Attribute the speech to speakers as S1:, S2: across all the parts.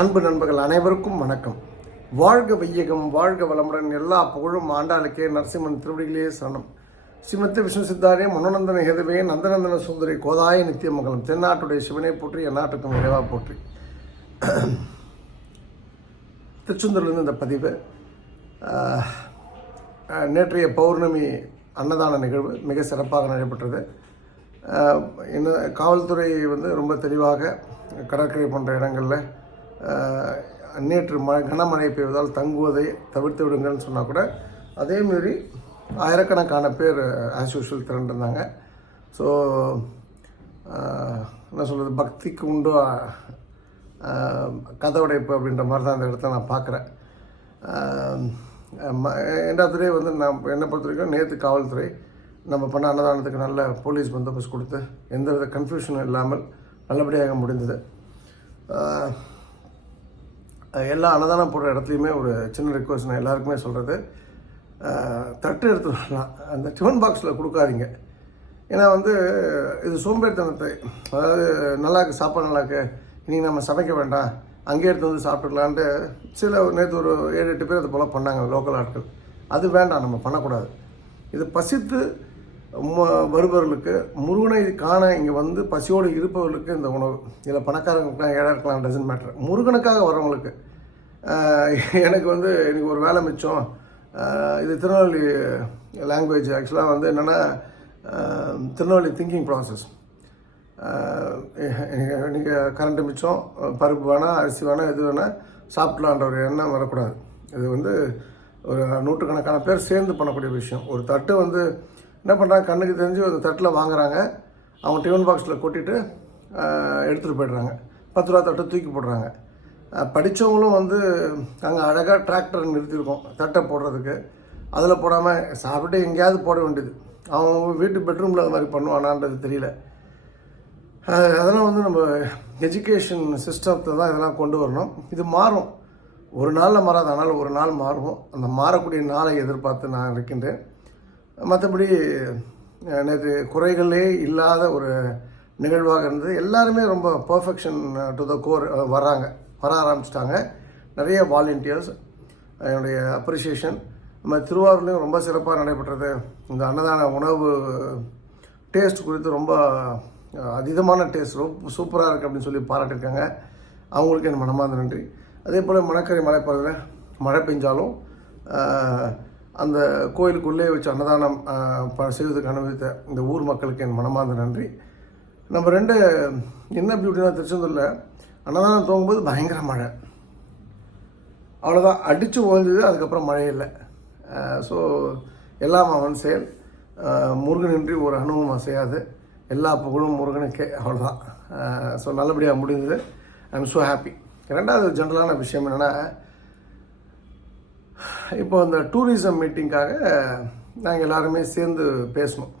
S1: அன்பு நண்பர்கள் அனைவருக்கும் வணக்கம். வாழ்க வையகம் வாழ்க வளமுடன் எல்லா புகழும் ஆண்டாளுக்கே நரசிம்மன் திருவடிகளே சரணம். ஸ்ரீமத்தி விஷ்ணு சித்தாரே மனோநந்தன ஹேதுவே நந்தநந்தன சுந்தரி கோதாய நித்தியமங்கலம் தென்னாட்டுடைய சிவனை போற்றி எந்நாட்டுக்கும் இறைவா போற்றி. திருச்செந்தூர்லேருந்து இந்த பதிவு நேற்றைய பௌர்ணமி அன்னதான நிகழ்வு மிக சிறப்பாக நடைபெற்றது. என்ன காவல்துறை வந்து ரொம்ப தெளிவாக கடற்கரை போன்ற இடங்களில் நேற்று மழை கனமழை பெய்வதால் தங்குவதை தவிர்த்து விடுங்கள்னு சொன்னால் கூட அதேமாரி ஆயிரக்கணக்கான பேர் ஆஸ் யூஷுவல் திரண்டிருந்தாங்க. ஸோ என்ன சொல்கிறது பக்திக்கு உண்டோ ஆஹ், கதவடைப்பு அப்படின்ற மாதிரி தான் அந்த இடத்த நான் பார்க்குறேன். ரெண்டாவது வந்து நான் என்னை பொறுத்த வரைக்கும் நேற்று காவல்துறை நம்ம பண்ண அன்னதானத்துக்கு நல்ல போலீஸ் பந்தோபஸ்து கொடுத்து எந்த வித கன்ஃபியூஷனும் இல்லாமல் நல்லபடியாக முடிந்தது. எல்லா அன்னதானம் போடுற இடத்துலையுமே ஒரு சின்ன ரிக்வஸ்ட் நான் எல்லாருக்குமே சொல்கிறது தட்டு எடுத்து வரலாம். அந்த டிஃபன் பாக்ஸில் கொடுக்காதீங்க. ஏன்னா வந்து இது சோம்பேறித்தனத்தை அதாவது நல்லாயிருக்கு சாப்பாடு நல்லா இருக்கு. இன்றைக்கி நம்ம சமைக்க வேண்டாம். அங்கேயே எடுத்து வந்து சாப்பிட்டுக்கலான்ட்டு சில நேற்று ஒரு ஏழு எட்டு பேர் அது போல் பண்ணாங்க லோக்கல் ஆட்கள். அது வேண்டாம் நம்ம பண்ணக்கூடாது. இது பசித்து ம- வருபவர்களுக்கு முருகனை காண இங்கே வந்து பசியோடு இருப்பவர்களுக்கு இந்த உணவு. இதில் பணக்காரங்களுக்குலாம் ஏழை இருக்கலாம் டசன்ட் மேட்டர் முருகனுக்காக வரவங்களுக்கு எனக்கு வந்து எனக்கு ஒரு வேலை மிச்சம். இது திருநெல்வேலி லாங்குவேஜ் ஆக்சுவலாக வந்து என்னென்னா திருநெல்வேலி திங்கிங் ப்ராசஸ் நீங்கள் கரண்ட்டு மிச்சம். பருப்பு வேணால் அரிசி வேணால் எது வேணால் சாப்பிட்லான்ற ஒரு எண்ணம் வரக்கூடாது. இது வந்து ஒரு நூற்றுக்கணக்கான பேர் சேர்ந்து பண்ணக்கூடிய விஷயம். ஒரு தட்டு வந்து என்ன பண்ணுறாங்க கண்ணுக்கு தெரிஞ்சு ஒரு தட்டில் வாங்குறாங்க. அவங்க டிஃபன் பாக்ஸில் கொட்டிட்டு எடுத்துகிட்டு போயிடுறாங்க. பத்து ரூபா தட்டை தூக்கி போடுறாங்க. படித்தவங்களும் வந்து அங்கே அழகாக டிராக்டர் நிறுத்தியிருக்கோம் தட்டை போடுறதுக்கு. அதில் போடாமல் சாப்பிட்டு எங்கேயாவது போட வேண்டியது. அவங்க வீட்டு பெட்ரூமில் அது மாதிரி பண்ணுவானான்றது தெரியல. அதெல்லாம் வந்து நம்ம எஜுகேஷன் சிஸ்டத்தை தான் இதெல்லாம் கொண்டு வரணும். இது மாறும். ஒரு நாளில் மாறாத ஆனால் ஒரு நாள் மாறும். அந்த மாறக்கூடிய நாளை எதிர்பார்த்து நான் இருக்கின்றேன். மற்றபடி நேற்று குறைகளே இல்லாத ஒரு நிகழ்வாக இருந்தது. எல்லாருமே ரொம்ப பர்ஃபெக்ஷன் டு த கோர் வராங்க வர ஆரம்பிச்சிட்டாங்க. நிறைய வாலண்டியர்ஸ் என்னுடைய அப்ரிசியேஷன் நம்ம திருவாரூர்லேயும் ரொம்ப சிறப்பாக நடைபெற்றது. இந்த அன்னதான உணவு டேஸ்ட் குறித்து ரொம்ப அதிதமான அதீதமான டேஸ்ட் ரொம்ப சூப்பராக இருக்குது அப்படின்னு சொல்லி பாராட்டியிருக்காங்க. அவங்களுக்கு என் மனமார்ந்த நன்றி. அதே போல் மணக்கரை மலைப்பகுதியில் மழை பெஞ்சாலும் அந்த கோயிலுக்குள்ளே வச்சு அன்னதானம் ப- செய்வதற்கு அனுமதித்த இந்த ஊர் மக்களுக்கு என் மனமார்ந்த நன்றி. நம்ம ரெண்டு என்ன பியூட்டினா திருச்செந்தூரில் அன்னதானம் தூங்கும்போது பயங்கர மழை. அவ்வளோதான் அடித்து ஓய்ஞ்சது அதுக்கப்புறம் மழை இல்லை. ஸோ எல்லாம் அவன் செயல். முருகனின்றி ஒரு அணுவும் அசையாது. எல்லா புகழும் முருகனுக்கே அவ்வளோதான் ஸோ நல்லபடியாக முடிஞ்சது. ஐ எம் ஸோ ஹாப்பி ரெண்டாவது ஜென்ரலான விஷயம் என்னென்னா இப்போ அந்த டூரிசம் மீட்டிங்காக நாங்கள் எல்லாருமே சேர்ந்து பேசணும்.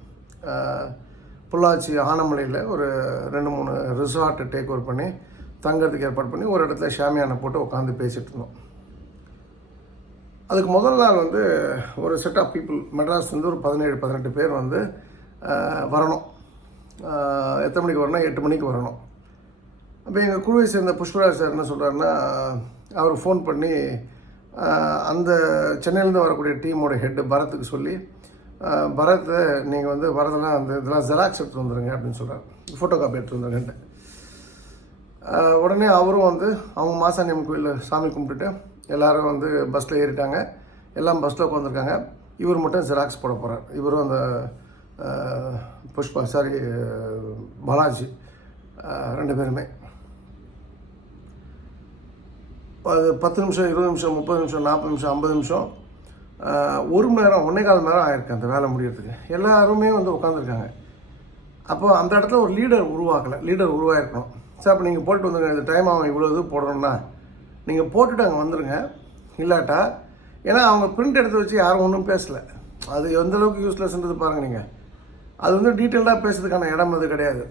S1: பொள்ளாச்சி ஆனமலையில் ஒரு ரெண்டு மூணு ரிசார்ட்டை டேக் ஓவர் பண்ணி தங்கிறதுக்கு ஏற்பாடு பண்ணி ஒரு இடத்துல ஷாமியானை போட்டு உட்காந்து பேசிகிட்டு இருந்தோம். அதுக்கு முதல் நாள் வந்து ஒரு செட் ஆஃப் பீப்புள் மெட்ராஸ்லேருந்து ஒரு பதினேழு பதினெட்டு பேர் வந்து வரணும். எத்தனை மணிக்கு வரணும்? எட்டு மணிக்கு வரணும். அப்போ எங்கள் குழுவை சேர்ந்த புஷ்பராஜ் சார் என்ன சொல்கிறாருன்னா அவர் ஃபோன் பண்ணி அந்த சென்னையிலேருந்து வரக்கூடிய டீமோட ஹெட்டு பரத்துக்கு சொல்லி பரத்தை நீங்கள் வந்து வரதெல்லாம் அந்த இதெல்லாம் ஜெராக்ஸ் எடுத்து வந்துடுங்க அப்படின்னு சொல்கிறார் ஃபோட்டோ காப்பி எடுத்து வந்துடுங்கன்ட்டு உடனே அவரும் வந்து அவங்க மாசாணியம் கோயிலில் சாமி கும்பிட்டுட்டு எல்லாரும் வந்து பஸ்ஸில் ஏறிட்டாங்க. எல்லாம் பஸ்ஸில் உட்காந்துருக்காங்க இவர் மட்டும் ஜெராக்ஸ் போட போகிறார் இவரும் அந்த புஷ்பா சாரி பாலாஜி ரெண்டு பேருமே. அது பத்து நிமிஷம் இருபது நிமிஷம் முப்பது நிமிஷம் நாற்பது நிமிஷம் ஐம்பது நிமிஷம். ஒரு மணி நேரம் ஒன்றே கால் மணி நேரம் ஆயிருக்கு அந்த வேலை முடியறதுக்கு. எல்லாருமே வந்து உட்காந்துருக்காங்க அப்போ அந்த இடத்துல ஒரு லீடர் உருவாக்கலை. லீடர் உருவாகிருக்கணும் சார் அப்போ நீங்கள் போட்டு வந்துருங்க. இந்த டைம் அவன் இவ்வளோ இது போடணும்னா. நீங்கள் போட்டுட்டு அங்கே வந்துடுங்க இல்லாட்டா ஏன்னா அவங்க பிரிண்ட் எடுத்து வச்சு யாரும் ஒன்றும் பேசலை. அது எந்த அளவுக்கு யூஸ்லெஸ்ன்றது பாருங்கள் நீங்கள் அது வந்து டீட்டெயில்டாக பேசுறதுக்கான இடம் அது கிடையாது.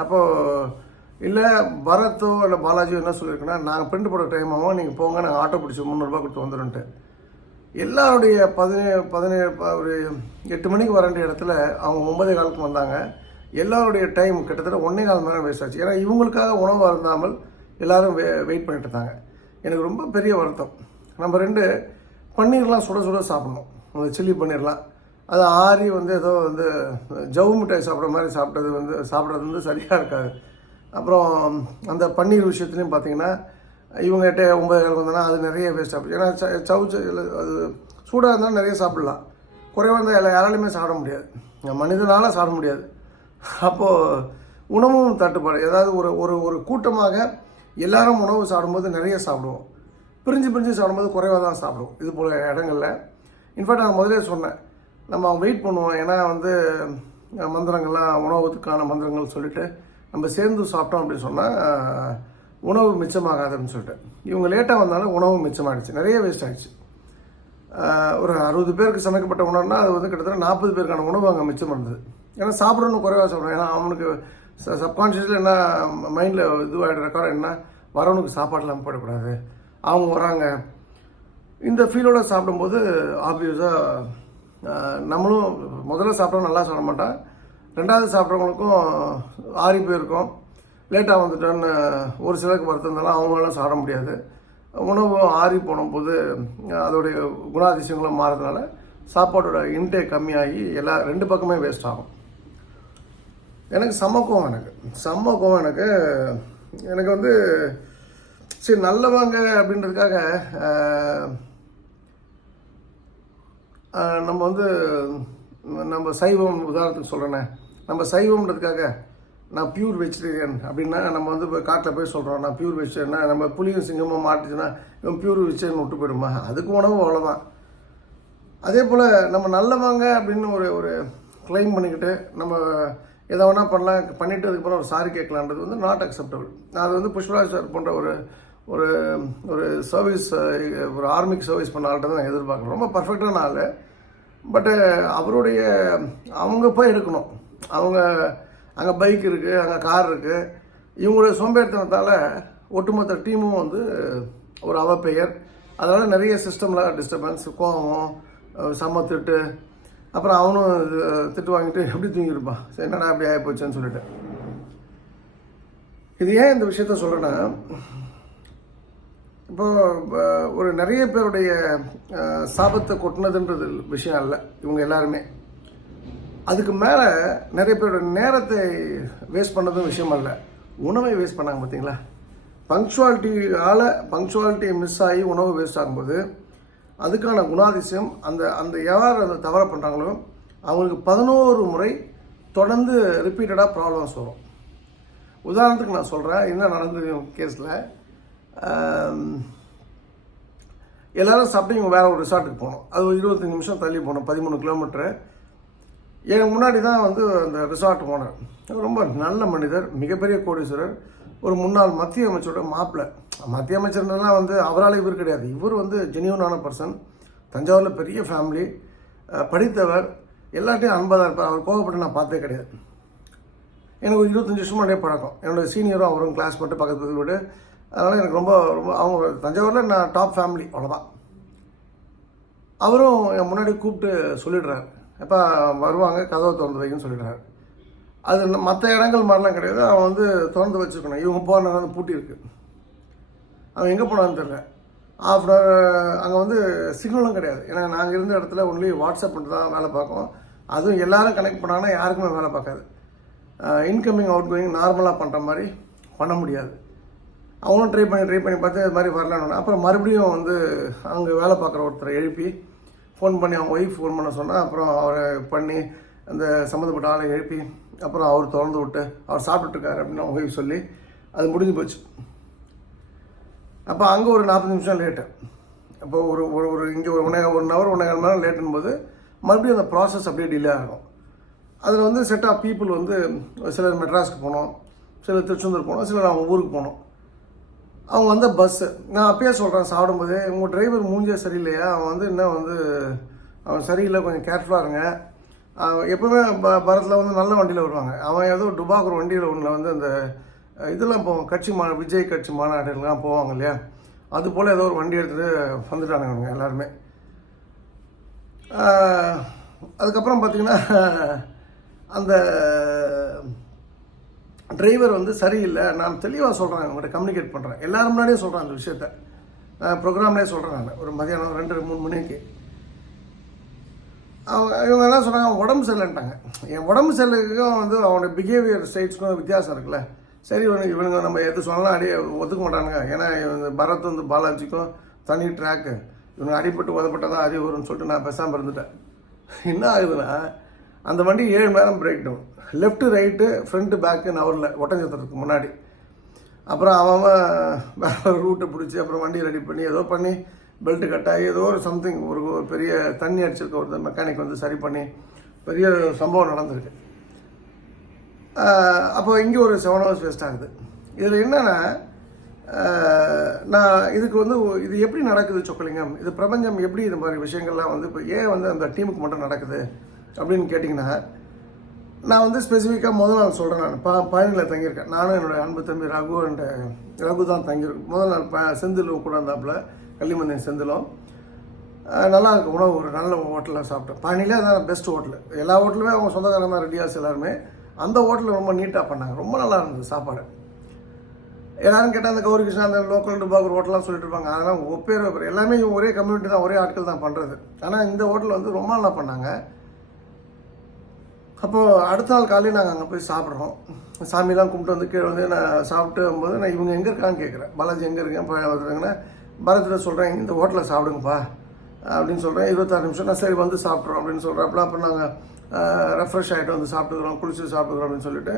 S1: அப்போது இல்லை பரத்தோ இல்லை பாலாஜியோ என்ன சொல்லியிருக்குன்னா நாங்கள் பிரிண்ட் போட டைம் ஆகும் நீங்கள் போங்க நாங்கள் ஆட்டோ பிடிச்சி முந்நூறுரூபா கொடுத்து வந்துடுன்ட்டு எல்லாருடைய பதினேழு பதினேழு ஒரு எட்டு மணிக்கு வர வேண்டிய இடத்துல அவங்க ஒன்பதே காலத்துக்கு வந்தாங்க. எல்லாருடைய டைம் கிட்டத்தட்ட ஒன்றே கால் மணி நேரம் வேஸ்ட் ஆச்சு. ஏன்னா இவங்களுக்காக உணவு அருந்தாமல் எல்லோரும் வெ வெயிட் பண்ணிட்டு இருந்தாங்க. எனக்கு ரொம்ப பெரிய வருத்தம். நம்ம ரெண்டு பன்னீர்லாம் சுட சுட சாப்பிட்ணும். அந்த சில்லி பன்னீர்லாம். அது ஆறி வந்து ஏதோ வந்து ஜவு மிட்டாய் சாப்பிட்ற மாதிரி சாப்பிட்டது வந்து சாப்பிட்றது வந்து சரியாக இருக்காது. அப்புறம் அந்த பன்னீர் விஷயத்துலையும் பார்த்தீங்கன்னா இவங்ககிட்ட ஒம்பது கால் வந்தோன்னா அது நிறைய வேஸ்ட் ஆகும் ஏன்னா ச- சவுச்சு அது சூடாக இருந்தாலும் நிறைய சாப்பிடலாம். குறைவாக இருந்தால் எல்லா யாராலையுமே சாப்பிட முடியாது. மனிதனால் சாப்பிட முடியாது. அப்போது உணவும் தட்டுப்பாடு. ஏதாவது ஒரு ஒரு ஒரு கூட்டமாக எல்லாரும் உணவு சாப்பிடும்போது நிறைய சாப்பிடுவோம். பிரிஞ்சு பிரிஞ்சு சாப்பிடும்போது குறைவாக தான் சாப்பிடுவோம். இது போல் இடங்களில். இன்ஃபேக்ட் நான் முதலே சொன்னேன். நம்ம வெயிட் பண்ணுவோம். ஏன்னா வந்து மந்திரங்கள்லாம் உணவுக்கான மந்திரங்கள் சொல்லிட்டு நம்ம சேர்ந்து சாப்பிட்டோம் அப்படின்னு சொன்னால் உணவு மிச்சமாகாதுன்னு சொல்லிட்டு. இவங்க லேட்டாக வந்தாலும் உணவு மிச்சமாகிடுச்சு நிறைய வேஸ்ட் ஆகிடுச்சு ஒரு அறுபது பேருக்கு சமைக்கப்பட்ட உணவுனா அது வந்து கிட்டத்தட்ட நாற்பது பேருக்கான உணவு அங்கே மிச்சம் இருந்தது. ஏன்னா சாப்பிடணும் குறைவாக சாப்பிடுவோம் ஏன்னா அவனுக்கு சப்கான்ஷியஸில் என்ன மைண்டில் இதுவாகிட்டு ரெக்கார்ட் என்ன? வரவனுக்கு சாப்பாடு இல்லாமல் போயிடக்கூடாது அவங்க வராங்க. இந்த ஃபீலோட சாப்பிடும்போது ஆப்வியஸாக நம்மளும் முதல்ல சாப்பிட்டோம் நல்லா சாப்பிட மாட்டான். ரெண்டாவது சாப்பிட்றவங்களுக்கும் ஆறி போயிருக்கும். லேட்டாக வந்துட்டோன்னு ஒரு சிலருக்கு வருத்தம் அவங்களாம் சாப்பிட முடியாது. உணவு ஆறி போன போது அதோடைய குணாதிசயங்களும் மாறதுனால சாப்பாடோட இன்டேக் கம்மியாகி எல்லா ரெண்டு பக்கமே வேஸ்ட் ஆகும். எனக்கு செம்ம கோவம் எனக்கு. செம்ம கோவம் எனக்கு. எனக்கு வந்து சரி நல்லவங்க அப்படின்றதுக்காக நம்ம வந்து நம்ம சைவம் உதாரணத்துக்கு சொல்கிறேனே நம்ம சைவம்ன்றதுக்காக நான் பியூர் வெஜிடேரியன் அப்படின்னா நம்ம வந்து இப்போ காட்டில் போய் சொல்கிறோம் நான் பியூர் வெஜிடேரியன்னா நம்ம புளியும் சிங்கமும் மாட்டுச்சுன்னா இவன் பியூர் வெஜிடேரியன் விட்டு போயிடுமா? அதுக்கு உணவு அவ்வளோதான் அதே போல் நம்ம நல்லவங்க அப்படின்னு ஒரு ஒரு க்ளைம் பண்ணிக்கிட்டு நம்ம எதை ஒன்றா பண்ணலாம் பண்ணிட்டு அதுக்கப்புறம் ஒரு சாரி கேட்கலான்றது வந்து நாட் அக்செப்டபிள் அது வந்து புஷ்பராஜ் சார் போன்ற ஒரு ஒரு ஒரு சர்வீஸ் ஒரு ஆர்மிக்கு சர்வீஸ் பண்ண ஆள்கிட்ட தான் நான் எதிர்பார்க்குறேன். ரொம்ப பர்ஃபெக்டான ஆள். பட்டு அவருடைய அவங்க போய் எடுக்கணும். அவங்க அங்கே பைக் இருக்குது அங்கே கார் இருக்குது இவங்களுடைய சோம்பேறித்தனத்தால் ஒட்டுமொத்த டீமும் வந்து ஒரு அவப்பெயர். அதனால் நிறைய சிஸ்டமில் டிஸ்டர்பன்ஸ் கோபம் அஹ் திட்டு அப்புறம் அவனும் இது, திட்டு வாங்கிட்டு எப்படி தூங்கியிருப்பான் சரி என்னடா அப்படி ஆகி போச்சுன்னு சொல்லிட்டு. இது ஏன் இந்த விஷயத்த சொல்கிறேன்னா இப்போ ஒரு நிறைய பேருடைய சாபத்தை கொட்டினதுன்றது விஷயம் அல்ல இவங்க எல்லாருமே. அதுக்கு மேலே நிறைய பேரோட நேரத்தை வேஸ்ட் பண்ணதும் விஷயம் அல்ல. உணவை வேஸ்ட் பண்ணாங்க பார்த்தீங்களா பங்க்சுவாலிட்டியால் பங்க்சுவாலிட்டி மிஸ் ஆகி உணவு வேஸ்ட் ஆகும்போது அதுக்கான குணாதிசயம் அந்த அந்த யார் அதை தவறை பண்ணுறாங்களோ அவங்களுக்கு பதினோரு முறை தொடர்ந்து ரிப்பீட்டடாக ப்ராப்ளம்ஸ் வரும் உதாரணத்துக்கு நான் சொல்கிறேன் என்ன நடந்தது கேஸில் எல்லோரும் சாப்பிட்டு இவங்க வேற ஒரு ரிசார்ட்டுக்கு போனோம். அது ஒரு இருபத்தஞ்சி நிமிஷம் தள்ளி போனோம் பதிமூணு கிலோமீட்டரு எனக்கு முன்னாடி தான் வந்து அந்த ரிசார்ட் போனேன் ரொம்ப நல்ல மனிதர் மிகப்பெரிய கோடீஸ்வரர். ஒரு முன்னாள் மத்திய அமைச்சரோட மாப்பிள்ளை மத்திய அமைச்சர்லாம் வந்து அவரால் இவர் கிடையாது. இவர் வந்து ஜெனியூனான பர்சன் தஞ்சாவூரில் பெரிய ஃபேமிலி படித்தவர். எல்லாத்தையும் அன்பாக தான் இருப்பார். அவர் கோவப்பட்டு நான் பார்த்தே கிடையாது. எனக்கு ஒரு இருபத்தஞ்சி வருஷம் முன்னாடியே பழக்கம். என்னோட சீனியரும் அவரும் கிளாஸ் மட்டும் பக்கத்து பக்கத்து வீடு. அதனால் எனக்கு ரொம்ப ரொம்ப அவங்க தஞ்சாவூரில் நான் டாப் ஃபேமிலி அவ்வளோதான் அவரும் என் முன்னாடி கூப்பிட்டு சொல்லிடுறாரு. எப்போ வருவாங்க? கதவை திறந்து வைங்கன்னு சொல்லிடுறாரு. அது மற்ற இடங்கள் மாதிரிலாம் கிடையாது. அவன் வந்து திறந்து வச்சுருக்கணும். இவங்க போன வந்து பூட்டி இருக்கு. அவன் எங்கே போனான்னு தெரியல. ஆஃப் அன் அவர் அங்கே வந்து சிக்னலும் கிடையாது. ஏன்னா நாங்கள் இருந்த இடத்துல ஒன்லி வாட்ஸ்அப் பண்ணிட்டு தான் வேலை பார்க்கும். அதுவும் எல்லோரும் கனெக்ட் பண்ணாங்கன்னா யாருக்குமே வேலை பார்க்காது. இன்கமிங் அவுட் கோயிங் நார்மலாக பண்ணுற மாதிரி பண்ண முடியாது. அவங்களும் ட்ரை பண்ணி ட்ரை பண்ணி பார்த்து இது மாதிரி வரலான்னு. அப்புறம் மறுபடியும் வந்து அங்கே வேலை பார்க்குற ஒருத்தரை எழுப்பி ஃபோன் பண்ணி அவங்க ஒய்ஃப் ஃபோன் பண்ண சொன்னால் அப்புறம் அவரை பண்ணி அந்த சம்மந்தப்பட்ட ஆளை எழுப்பி அப்புறம் அவர் திறந்து விட்டு அவர் சாப்பிட்டுருக்காரு அப்படின்னு அவங்க சொல்லி அது முடிஞ்சு போச்சு. அப்போ அங்கே ஒரு நாற்பது நிமிஷம் லேட்டு அப்போ ஒரு ஒரு ஒரு இங்கே ஒரு ஒன்றே ஒன் ஹவர் ஒன்றே கால் மணி நேரம் லேட்டுன்னு போது மறுபடியும் அந்த ப்ராசஸ் அப்படியே டிலே ஆகும். அதில் வந்து செட் ஆஃப் பீப்புள் வந்து சிலர் மெட்ராஸ்க்கு போனோம் சிலர் திருச்செந்தூர் போனோம் சிலர் அவங்க ஊருக்கு போனோம். அவங்க வந்த பஸ்ஸு நான் அப்பயே சொல்கிறேன் சாப்பிடும்போது உங்கள் டிரைவர் மூஞ்சே சரியில்லையா? அவன் வந்து என்ன வந்து அவன் சரியில்லை கொஞ்சம் கேர்ஃபுல்லாக இருங்க. எப்போவுமே ப பரத்தில் வந்து நல்ல வண்டியில் வருவாங்க. அவன் ஏதோ டுபாக்கூர் வண்டியில் ஒன்றில் வந்து அந்த இதெல்லாம் போவோம் கட்சி மா விஜய் கட்சி மாநாடுலாம் போவாங்க இல்லையா? அது போல் ஏதோ ஒரு வண்டி எடுத்துகிட்டு வந்துட்டானுங்க அவங்க எல்லாருமே. அதுக்கப்புறம் பார்த்தீங்கன்னா அந்த டிரைவர் வந்து சரியில்லை. நான் தெளிவாக சொல்கிறேன் அவங்ககிட்ட கம்யூனிகேட் பண்ணுறேன் எல்லோரும் முன்னாடியே சொல்கிறேன் அந்த விஷயத்த. ப்ரோக்ராம்லேயே சொல்கிறேன் நான். ஒரு மதியானம் ரெண்டு மூணு மணிக்கு. அவங்க இவங்க என்ன சொன்னாங்க உடம்பு சரியில்லைன்ட்டாங்க. என் உடம்பு சரியில்லைக்கும் வந்து அவனோட பிஹேவியர் ஸ்டைட்ஸ்க்கும் வித்தியாசம் இருக்குல்ல. சரி இவனுக்கு இவனுங்க நம்ம எது சொன்னாலும் அடி ஒத்துக்க மாட்டானுங்க. ஏன்னா இவங்க பரத் வந்து பாலாஜிக்கும் தனி ட்ராக்கு இவனுக்கு அடிபட்டு உதப்பட்டால் தான் அறிவு வரும்னு சொல்லிட்டு நான் பேசாமல் இருந்துட்டேன். என்ன ஆகுதுன்னா அந்த வண்டி ஏழு மணி நேரம் break down left right front back நவரில் ஒட்டஞ்சத்திரத்துக்கு முன்னாடி. அப்புறம் அவன் அவன் ரூட்டை பிடிச்சி அப்புறம் வண்டி ரெடி பண்ணி ஏதோ பண்ணி பெல்ட்டு கட்டாகி ஏதோ ஒரு சம்திங் ஒரு ஒரு பெரிய தண்ணி அடிச்சிருக்க ஒரு மெக்கானிக் வந்து சரி பண்ணி பெரிய சம்பவம் நடந்திருக்கு அப்போ இங்கே ஒரு செவன் ஹவர்ஸ் வேஸ்ட் ஆகுது. இதில் என்னென்னா நான் இதுக்கு வந்து இது எப்படி நடக்குது சொக்கலிங்கம்? இது பிரபஞ்சம் எப்படி இது மாதிரி விஷயங்கள்லாம் வந்து இப்போ ஏன் வந்து அந்த டீமுக்கு மட்டும் நடக்குது அப்படின்னு கேட்டிங்கன்னா நான் வந்து ஸ்பெசிஃபிக்காக முதல் நாள் சொல்கிறேன் நான். ப பயணியில் தங்கியிருக்கேன். நானும் என்னுடைய அன்பு தம்பி ரகு அண்ட் ரகு தான் தங்கியிருக்கேன் முதல் நாள் ப செந்தில் கூட இருந்தாப்புல. கள்ளிமந்தன் செந்திலும் நல்லா இருக்கும் உணவு ஒரு நல்ல ஹோட்டலில் சாப்பிட்டேன். பழனியில் அதான் பெஸ்ட் ஹோட்டலு. எல்லா ஹோட்டலுமே அவங்க சொந்தக்காரங்க தான் ரெடியாஸ் எல்லாருமே. அந்த ஹோட்டலில் ரொம்ப நீட்டாக பண்ணாங்க. ரொம்ப நல்லா இருந்தது சாப்பாடு. எல்லாரும் கேட்டால் அந்த கௌரி கிருஷ்ணா அந்த லோக்கல் டுபாக்கூர் ஹோட்டலாம் சொல்லிட்டு இருப்பாங்க. அதெல்லாம் ஒப்பேர் ஒப்பேர் எல்லாமே ஒரே கம்யூனிட்டி தான் ஒரே ஆட்கள் தான் பண்ணுறது ஆனால் இந்த ஹோட்டல் வந்து ரொம்ப நல்லா பண்ணாங்க. அப்போது அடுத்த நாள் காலையில் நாங்கள் அங்கே போய் சாப்பிட்றோம். சாமிலாம் கும்பிட்டு வந்து கீழே வந்து நான் சாப்பிட்டு போது நான் இவங்க எங்கே இருக்கான்னு கேட்குறேன் பாலாஜி எங்கே இருக்கேன் இப்போ பரத்கிட்ட சொல்கிறேன் இந்த ஹோட்டலில் சாப்பிடுங்கப்பா அப்படின்னு சொல்கிறேன் இருபத்தாறு நிமிஷம் நான் சரி வந்து சாப்பிட்றோம் அப்படின்னு சொல்கிறப்பல அப்புறம் நாங்கள் ரெஃப்ரெஷ் ஆகிட்டு வந்து சாப்பிட்டுக்கிறோம் குளிச்சு சாப்பிட்டுக்கிறோம் அப்படின்னு சொல்லிட்டு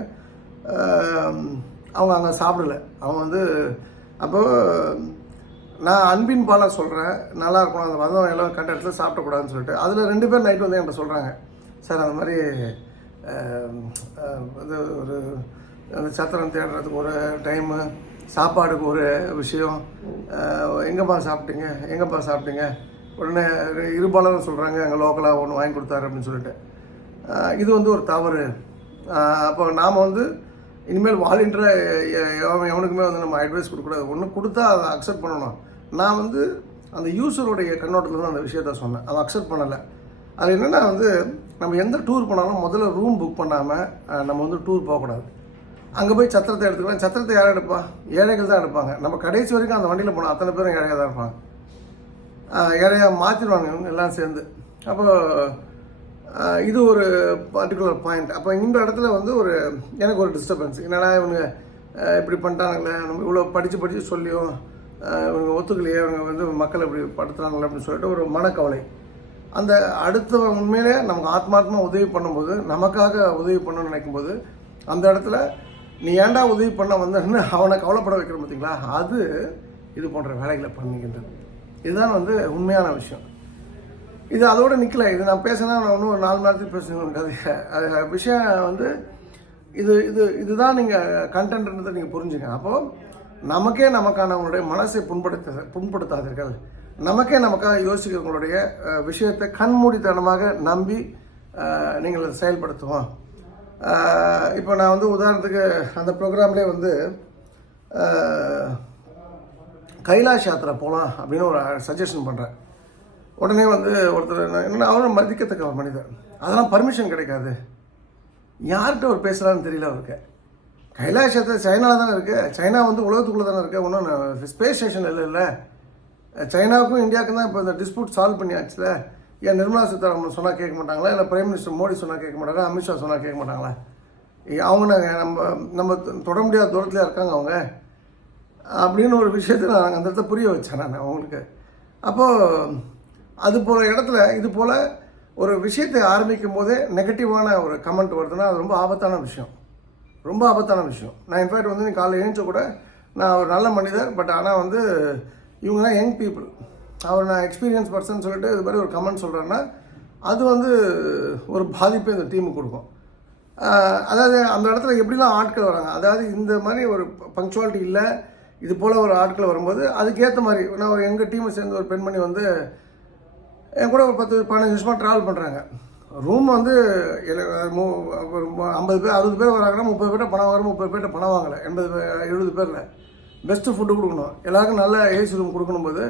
S1: அவங்க அங்கே சாப்பிடல. அவங்க வந்து அப்போது நான் அன்பின் பாலாக சொல்கிறேன் நல்லா இருக்கணும் அந்த வந்தவங்க எல்லாம் கண்ட இடத்துல சாப்பிடக்கூடாதுன்னு சொல்லிட்டு. அதில் ரெண்டு பேர் நைட் வந்து என்கிட்ட சொல்கிறாங்க சார் அந்த மாதிரி இது ஒரு அந்த சத்திரம் தேடுறதுக்கு ஒரு டைமு சாப்பாடுக்கு ஒரு விஷயம். எங்கேப்பா சாப்பிட்டீங்க? எங்கேப்பா சாப்பிட்டீங்க? உடனே இருபாலரும் சொல்கிறாங்க அங்கே லோக்கலாக ஒன்று வாங்கி கொடுத்தாரு அப்படின்னு சொல்லிட்டு. இது வந்து ஒரு தவறு. அப்போ நாம் வந்து இனிமேல் வாலண்டியராக எவனுக்குமே வந்து நம்ம அட்வைஸ் கொடுக்கக்கூடாது. ஒன்று கொடுத்தா அதை அக்செப்ட் பண்ணணும். நான் வந்து அந்த யூஸருடைய கண்ணோட்டத்தில் தான் அந்த விஷயத்த சொன்னேன். அதை அக்செப்ட் பண்ணலை. அது என்னென்னா வந்து நம்ம எந்த டூர் போனாலும் முதல்ல ரூம் புக் பண்ணாமல் நம்ம வந்து டூர் போகக்கூடாது. அங்கே போய் சத்திரத்தை எடுத்துக்கலாம். சத்திரத்தை யார் எடுப்பா? ஏழைகள் தான் எடுப்பாங்க. நம்ம கடைசி வரைக்கும் அந்த வண்டியில் போனோம் அத்தனை பேரும் ஏழையாக தான் இருப்பாங்க. ஏழையாக மாற்றிடுவாங்க இவங்க எல்லாம் சேர்ந்து. அப்போ இது ஒரு பர்டிகுலர் பாயிண்ட் அப்போ இந்த இடத்துல வந்து ஒரு எனக்கு ஒரு டிஸ்டர்பன்ஸ் என்னடா இவங்க இப்படி பண்ணிட்டாங்களே? நம்ம இவ்வளோ படித்து படித்து சொல்லியும் இவங்க ஒத்துக்கலையே? இவங்க வந்து மக்களை இப்படி படுத்துறாங்களே அப்படின்னு சொல்லிட்டு ஒரு மனக்கவலை. அந்த அடுத்தவன் உண்மையிலே நமக்கு ஆத்மாத்மா உதவி பண்ணும்போது நமக்காக உதவி பண்ணணும்னு நினைக்கும்போது அந்த இடத்துல நீ ஏன்டா உதவி பண்ண வந்தன்னு அவனை கவலைப்பட வைக்கிற பார்த்தீங்களா அது இது போன்ற வேலைகளை பண்ணிக்கின்றது இதுதான் வந்து உண்மையான விஷயம். இது அதோட நிற்கல இது நான் பேசினா நான் இன்னும் ஒரு நாலு நேரத்துக்கு பேசணும் கதையை அது. விஷயம் வந்து இது இது இதுதான் நீங்கள் கண்டென்ட்ன்றதை நீங்கள் புரிஞ்சுங்க அப்போது நமக்கே நமக்கானவங்களுடைய மனசை புண்படுத்த புண்படுத்தாதீர்கள். நமக்கே நமக்காக யோசிக்கிறவங்களுடைய விஷயத்தை கண்மூடித்தனமாக நம்பி நீங்கள் அதை செயல்படுத்துவோம். இப்போ நான் வந்து உதாரணத்துக்கு அந்த ப்ரோக்ராம்லேயே வந்து கைலாஷ் யாத்திரை போகலாம் அப்படின்னு ஒரு சஜஷன் பண்ணுறேன் உடனே வந்து ஒருத்தர் என்ன- அவரும் மதிக்கத்தக்க ஒரு மனிதர். அதெல்லாம் பர்மிஷன் கிடைக்காது. யார்கிட்ட அவர் பேசுகிறான்னு தெரியல அவருக்கு. கைலாஷ் யாத்திரை சைனாவில் தானே இருக்குது சைனா வந்து உலகத்துக்குள்ளே தானே இருக்குது ஒன்றும் ஸ்பேஸ் ஸ்டேஷன் இல்லை இல்லை. சைனாவுக்கும் இந்தியாவுக்கும் தான் இப்போ இந்த டிஸ்பியூட் சால்வ் பண்ணியாச்சுல. ஏன் நிர்மலா சீதாராமன் சொன்னால் கேட்க மாட்டாங்களா? இல்லை பிரைம் மினிஸ்டர் மோடி சொன்னால் கேட்க மாட்டாங்களா? அமித்ஷா சொன்னால் கேட்க மாட்டாங்களா? அவங்க நாங்கள் நம்ம நம்ம தொட முடியாத தூரத்தில் இருக்காங்க அவங்க. அப்படின்னு ஒரு விஷயத்தை நான் அந்த இடத்துல புரிய வச்சேன் நான் அவங்களுக்கு. அப்போது அது போல் இடத்துல இது போல் ஒரு விஷயத்தை ஆரம்பிக்கும் போதே நெகட்டிவான ஒரு கமெண்ட் வருதுன்னா அது ரொம்ப ஆபத்தான விஷயம். ரொம்ப ஆபத்தான விஷயம். நான் இன்ஃபேக்ட் வந்து நீ காலையில் எழுந்த கூட நான் ஒரு நல்ல மனிதர் பட் ஆனால் வந்து இவங்கலாம் யங் பீப்புள் அவர் நான் எக்ஸ்பீரியன்ஸ் பர்சன் சொல்லிட்டு இது மாதிரி ஒரு கமெண்ட் சொல்கிறேன்னா அது வந்து ஒரு பாதிப்பை இந்த டீமுக்கு கொடுக்கும். அதாவது அந்த இடத்துல எப்படிலாம் ஆட்கள் வராங்க? அதாவது இந்த மாதிரி ஒரு பங்க்சுவாலிட்டி இல்லை இது போல் ஒரு ஆட்கள் வரும்போது அதுக்கேற்ற மாதிரி நான் ஒரு எங்கள் டீமை சேர்ந்த ஒரு பெண்மணி வந்து என் கூட ஒரு பத்து பதினஞ்சு நிமிஷமாக ட்ராவல் பண்ணுறாங்க ரூம் வந்து ஒரு ஐம்பது பேர் அறுபது பேர் வராங்கன்னா முப்பது பேர்ட்ட பணம் வாங்குற முப்பது பேர்ட்ட பணம் வாங்கலை எண்பது பேர் எழுபது பேரில். பெஸ்ட்டு ஃபுட்டு கொடுக்கணும். எல்லாருக்கும் நல்ல ஏசி ரூம் கொடுக்கணும்போது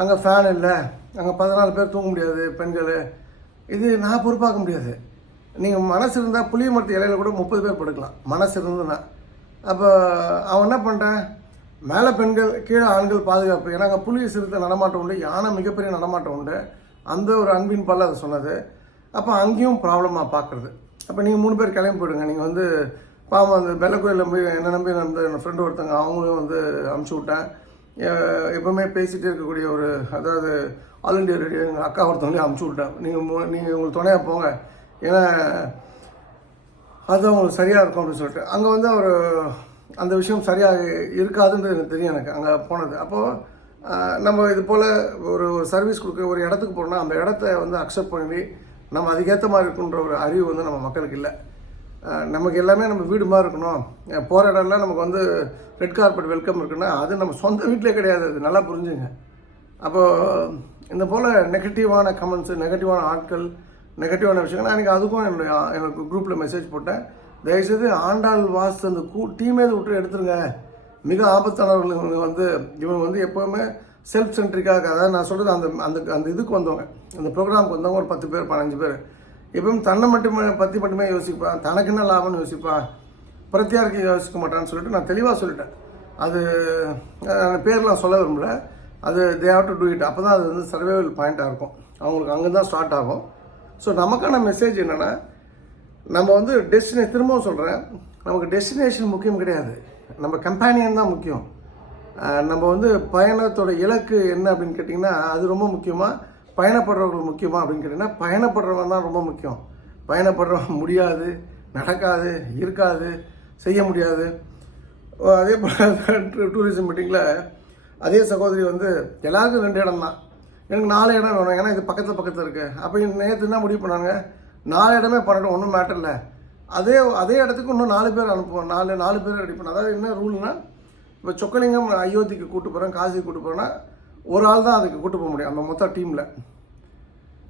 S1: அங்கே ஃபேன் இல்லை. அங்கே பதினாலு பேர் தூங்க முடியாது பெண்கள். இது நான் பொறுப்பாக்க முடியாது. நீங்கள் மனசு இருந்தால் புளிய மரத்து இலையில கூட முப்பது பேர் படுக்கலாம். மனசு இருந்ததுன்னா. அப்போ அவன் என்ன பண்ணிட்டேன் மேலே பெண்கள் கீழே ஆண்கள் பாதுகாப்பு. ஏன்னா அங்கே புலி சிறுத்தை நடமாட்டம் உண்டு யானை மிகப்பெரிய நடமாட்டம் உண்டு. அந்த ஒரு அன்பின் பல்ல அதை சொன்னது. அப்போ அங்கேயும் ப்ராப்ளமாக பார்க்குறது அப்போ நீங்கள் மூணு பேர் கிளம்பி போயிடுங்க. நீங்கள் வந்து பாவம் அந்த வெள்ளக்கோயிலில் போய் என்ன நம்பி நடந்த என் ஃப்ரெண்டு ஒருத்தங்க அவங்களும் வந்து அமுச்சு விட்டேன். எப்பவுமே பேசிகிட்டே இருக்கக்கூடிய ஒரு அதாவது ஆல் இண்டியா ரேடியோ எங்கள் அக்கா ஒருத்தவங்களையும் அமுச்சு விட்டேன் நீங்கள் நீங்கள் உங்களுக்கு துணையாக போங்க. ஏன்னா அது அவங்களுக்கு சரியாக இருக்கும் அப்படின்னு சொல்லிட்டு. அங்கே வந்து அவர் அந்த விஷயம் சரியாக இருக்காதுன்றது எனக்கு தெரியும் எனக்கு அங்கே போனது. அப்போது நம்ம இது போல் ஒரு ஒரு சர்வீஸ் கொடுக்க ஒரு இடத்துக்கு போனோம்னா அந்த இடத்த வந்து அக்செப்ட் பண்ணி நம்ம அதுக்கேற்ற மாதிரி இருக்குன்ற ஒரு அறிவு வந்து நம்ம மக்களுக்கு இல்லை. நமக்கு எல்லாமே நம்ம வீடு மாதிரி இருக்கணும். போகிற இடம்லாம் நமக்கு வந்து ரெட் கார்பெட் வெல்கம் இருக்குன்னா அது நம்ம சொந்த வீட்டிலே கிடையாது அது நல்லா புரிஞ்சுங்க. அப்போது இந்த போல் நெகட்டிவான கமெண்ட்ஸு நெகட்டிவான ஆட்கள் நெகட்டிவான விஷயங்கள் நான் எனக்கு அதுக்கும் என்னுடைய எனக்கு குரூப்பில் மெசேஜ் போட்டேன். தயவுசெய்து ஆண்டாள் வாஸ் அந்த கூ டீமே விட்டு எடுத்துருங்க. மிக ஆபத்தானவர்கள் இவங்க வந்து இவங்க வந்து எப்போவுமே செல்ஃப் சென்ட்ரிக்காக அதாவது நான் சொல்கிறது அந்த அந்த அந்த இதுக்கு வந்தவங்க. அந்த ப்ரோக்ராமுக்கு வந்தவங்க ஒரு பத்து பேர் பதினஞ்சு பேர். எப்பவும் தன்னை மட்டுமே பற்றி மட்டுமே யோசிப்பான். தனக்கு என்ன லாபம்னு யோசிப்பான். பிரத்தியாருக்கு யோசிக்க மாட்டான்னு சொல்லிட்டு நான் தெளிவாக சொல்லிட்டேன். அது பேர்லாம் சொல்ல விரும்பல. அது they have to do it அப்போ தான் அது வந்து சர்வைவல் பாயிண்ட்டாக இருக்கும். அவங்களுக்கு அங்கே தான் ஸ்டார்ட் ஆகும். ஸோ நமக்கான மெசேஜ் என்னென்னா நம்ம வந்து டெஸ்டினே திரும்பவும் சொல்கிறேன் நமக்கு டெஸ்டினேஷன் முக்கியம் கிடையாது. நம்ம கம்பேனியன் தான் முக்கியம். நம்ம வந்து பயணத்தோட இலக்கு என்ன அப்படின்னு கேட்டிங்கன்னா அது ரொம்ப முக்கியமாக பயணப்படுறவர்கள் முக்கியமா அப்படின்னு கேட்டிங்கன்னா பயணப்படுறவன் தான் ரொம்ப முக்கியம். பயணப்படுறவன் முடியாது நடக்காது இருக்காது செய்ய முடியாது. ஓ, அதே போல் டூரிசம் மீட்டிங்கில் அதே சகோதரி வந்து எல்லாருக்கும் ரெண்டு இடம் தான். எனக்கு நாலு இடம் வேணும். ஏன்னா இது பக்கத்தில் பக்கத்தில் இருக்குது அப்போ நேற்று என்ன முடிவு பண்ணாங்க? நாலு இடமே பண்ணட்டும் ஒன்றும் மேட்டர் இல்லை. அதே அதே இடத்துக்கு இன்னும் நாலு பேர் அனுப்புவோம். நாலு நாலு பேர் ரெடி பண்ண அதாவது என்ன ரூல்னால் இப்போ சொக்கலிங்கம் அயோத்திக்கு கூட்டு போகிறேன் காசிக்கு கூட்டு போகிறேன்னா ஒரு ஆள் தான் அதுக்கு கூட்டு போக முடியும் அந்த மொத்த டீமில்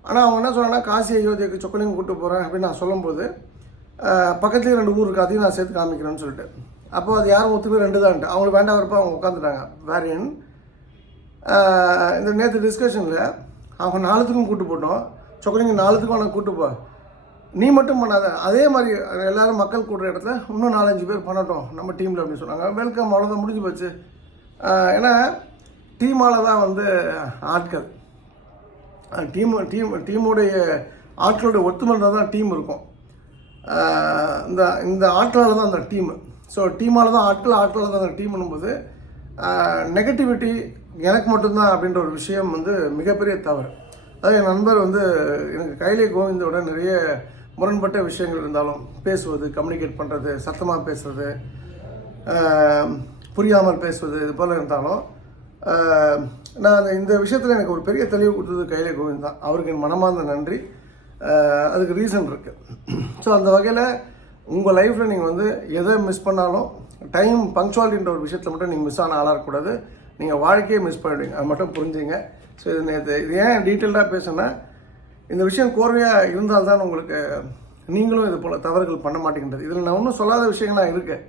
S1: ஆனால் அவங்க என்ன சொன்னாங்கன்னா காசி அயோத்திக்கு சொக்கலிங்கம் கூட்டு போகிறேன் அப்படின்னு நான் சொல்லும்போது பக்கத்துலேயே ரெண்டு ஊர் இருக்குது அதையும் நான் சேர்த்து காமிக்கிறேன்னு சொல்லிட்டு. அப்போ அது யாரும் ஒத்துக்கல ரெண்டு தான் அவங்களுக்கு வேண்டாம் வரப்போ அவங்க உட்காந்துட்டாங்க வேரியன் இந்த நேற்று டிஸ்கஷனில் அவங்க நாலுத்துக்கும் கூட்டு போட்டோம். சொக்கலிங்கம் நாலுத்துக்கும் அவனை கூட்டு போ நீ மட்டும் பண்ணாத. அதே மாதிரி எல்லோரும் மக்கள் கூடுற இடத்துல இன்னும் நாலஞ்சு பேர் பண்ணட்டும் நம்ம டீமில் அப்படின்னு சொன்னாங்க. வெல்கம் அவ்வளோதான் முடிஞ்சு போச்சு. ஏன்னா டீமால் தான் வந்து ஆட்கள். டீம் டீம் டீமுடைய ஆட்களுடைய ஒத்துமையில் தான் டீம் இருக்கும். இந்த இந்த ஆட்களால் தான் அந்த டீம். ஸோ டீமால் தான் ஆட்கள் ஆட்களால் தான் அந்த டீம்னும் போது நெகட்டிவிட்டி எனக்கு மட்டும்தான் அப்படின்ற ஒரு விஷயம் வந்து மிகப்பெரிய தவறு. அதாவது என் நண்பர் வந்து எனக்கு கைலே கோவிந்தோட நிறைய முரண்பட்ட விஷயங்கள் இருந்தாலும் பேசுவது கம்யூனிகேட் பண்ணுறது சத்தமாக பேசுறது புரியாமல் பேசுவது இது போல் இருந்தாலும் நான் அந்த இந்த விஷயத்தில் எனக்கு ஒரு பெரிய தெளிவு கொடுத்தது கையிலே கோவிந்த் தான். அவருக்கு என் மனமார்ந்த நன்றி. அதுக்கு ரீசன் இருக்குது ஸோ அந்த வகையில் உங்கள் லைஃப்பில் நீங்கள் வந்து எதை மிஸ் பண்ணாலும் டைம் பங்க்சுவாலிட்டின்ற ஒரு விஷயத்தில் மட்டும் நீங்கள் மிஸ் ஆன ஆளாக இருக்கக்கூடாது. நீங்கள் வாழ்க்கையை மிஸ் பண்ணிடுவீங்க அது மட்டும் புரிஞ்சுங்க. ஸோ இது நேற்று இது ஏன் டீட்டெயில்டாக பேசுனா இந்த விஷயம் கோர்வையாக இருந்தால்தான் உங்களுக்கு நீங்களும் இது போல் தவறுகள் பண்ண மாட்டேங்கின்றது. இதில் நான் ஒன்றும் சொல்லாத விஷயங்கள்லாம் இருக்குது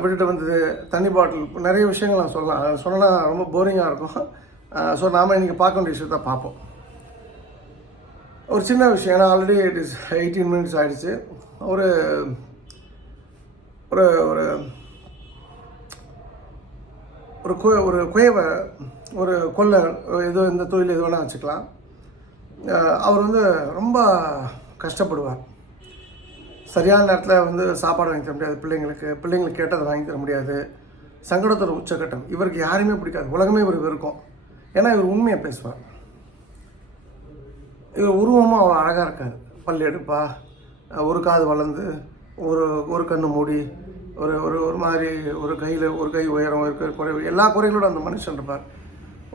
S1: விட்டுட்டு வந்தது தண்ணி பாட்டில். நிறைய விஷயங்கள் நான் சொல்லலாம். அதை சொன்னால் ரொம்ப போரிங்காக இருக்கும். ஸோ நாம் இன்றைக்கி பார்க்க வேண்டிய விஷயத்த பார்ப்போம். ஒரு சின்ன விஷயம். ஏன்னா already it is eighteen minutes ஆகிடுச்சு ஒரு ஒரு ஒரு ஒரு கு ஒரு குயவை ஒரு கொள்ளை ஏதோ இந்த தொழில் எது வேணால் வச்சுக்கலாம். அவர் வந்து ரொம்ப கஷ்டப்படுவார். சரியான நேரத்தில் வந்து சாப்பாடு வாங்கி தர முடியாது. பிள்ளைங்களுக்கு பிள்ளைங்களுக்கு கேட்டதை வாங்கி தர முடியாது. சங்கடத்தோட உச்சக்கட்டம் இவருக்கு யாரையுமே பிடிக்காது. உலகமே இவர் வெறுக்கும். ஏன்னா இவர் உண்மையை பேசுவார். இவர் உருவமும் அவ்வளோ அழகாக இருக்காது பல் எடுப்பா ஒரு காது வளர்ந்து ஒரு ஒரு கண்ணு மூடி ஒரு ஒரு ஒரு மாதிரி ஒரு கையில் ஒரு கை உயரம் இருக்க குறைவு எல்லா குறைகளோட அந்த மனுஷன் இருப்பார்.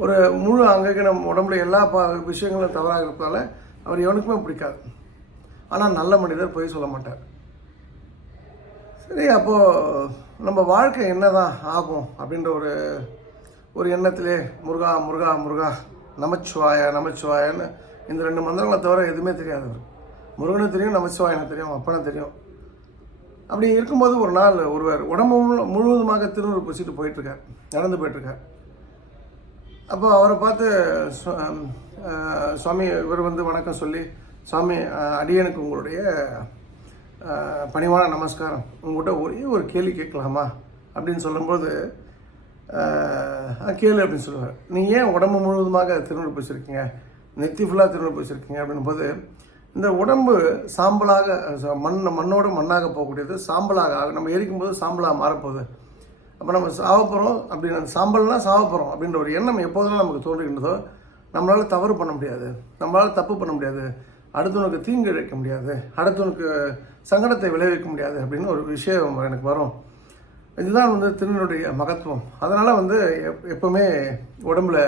S1: ஒரு முழு அங்கங்கே நம்ம உடம்புல எல்லா ப விஷயங்களும் தவறாக இருப்பதால் அவர் எவனுக்குமே பிடிக்காது. ஆனால் நல்ல மனிதர் பொய் சொல்ல மாட்டார். சரி அப்போது நம்ம வாழ்க்கை என்ன தான் ஆகும் அப்படின்ற ஒரு ஒரு எண்ணத்திலே முருகா முருகா முருகா நமச்சிவாய நமச்சிவாயன்னு இந்த ரெண்டு மந்திரங்களை தவிர எதுவுமே தெரியாது அவருக்கு. முருகனை தெரியும் நமச்சிவாயனை தெரியும் அப்பனை தெரியும். அப்படி இருக்கும்போது ஒரு நாள் ஒருவர் உடம்பு முழுவதுமாக திருநூறு பூசிட்டு போயிட்டுருக்கார் நடந்து போயிட்டுருக்கார். அப்போ அவரை பார்த்து சுவாமி இவர் வந்து வணக்கம் சொல்லி சாமி அடியனுக்கு உங்களுடைய பணிவான நமஸ்காரம். உங்கள்கிட்ட ஒரே ஒரு கேள்வி கேட்கலாமா? அப்படின்னு சொல்லும்போது கேளு அப்படின்னு சொல்லுவார். நீங்கள் ஏன் உடம்பு முழுவதுமாக திருநூறு பூசிருக்கீங்க நெத்தி ஃபுல்லாக திருநூறு பூசிருக்கீங்க அப்படின்னும் போது இந்த உடம்பு சாம்பலாக ச- மண் மண்ணோடு மண்ணாக போகக்கூடியது சாம்பலாக ஆக- நம்ம எரிக்கும் போது சாம்பலாக மாறப்போகுது. அப்போ நம்ம சாவ போகிறோம் அப்படின்னு அந்த சாம்பல்னா சாவ போகிறோம் அப்படின்ற ஒரு எண்ணம் எப்போதெல்லாம் நமக்கு தோன்றுகின்றதோ நம்மளால் தவறு பண்ண முடியாது. நம்மளால் தப்பு பண்ண முடியாது. அடுத்தவனுக்கு தீங்கு இழைக்க முடியாது அடுத்தவனுக்கு சங்கடத்தை விளைவிக்க முடியாது அப்படின்னு ஒரு விஷயம் எனக்கு வரும். இதுதான் வந்து திருநருடைய மகத்துவம். அதனால் வந்து எப் எப்போவுமே உடம்புல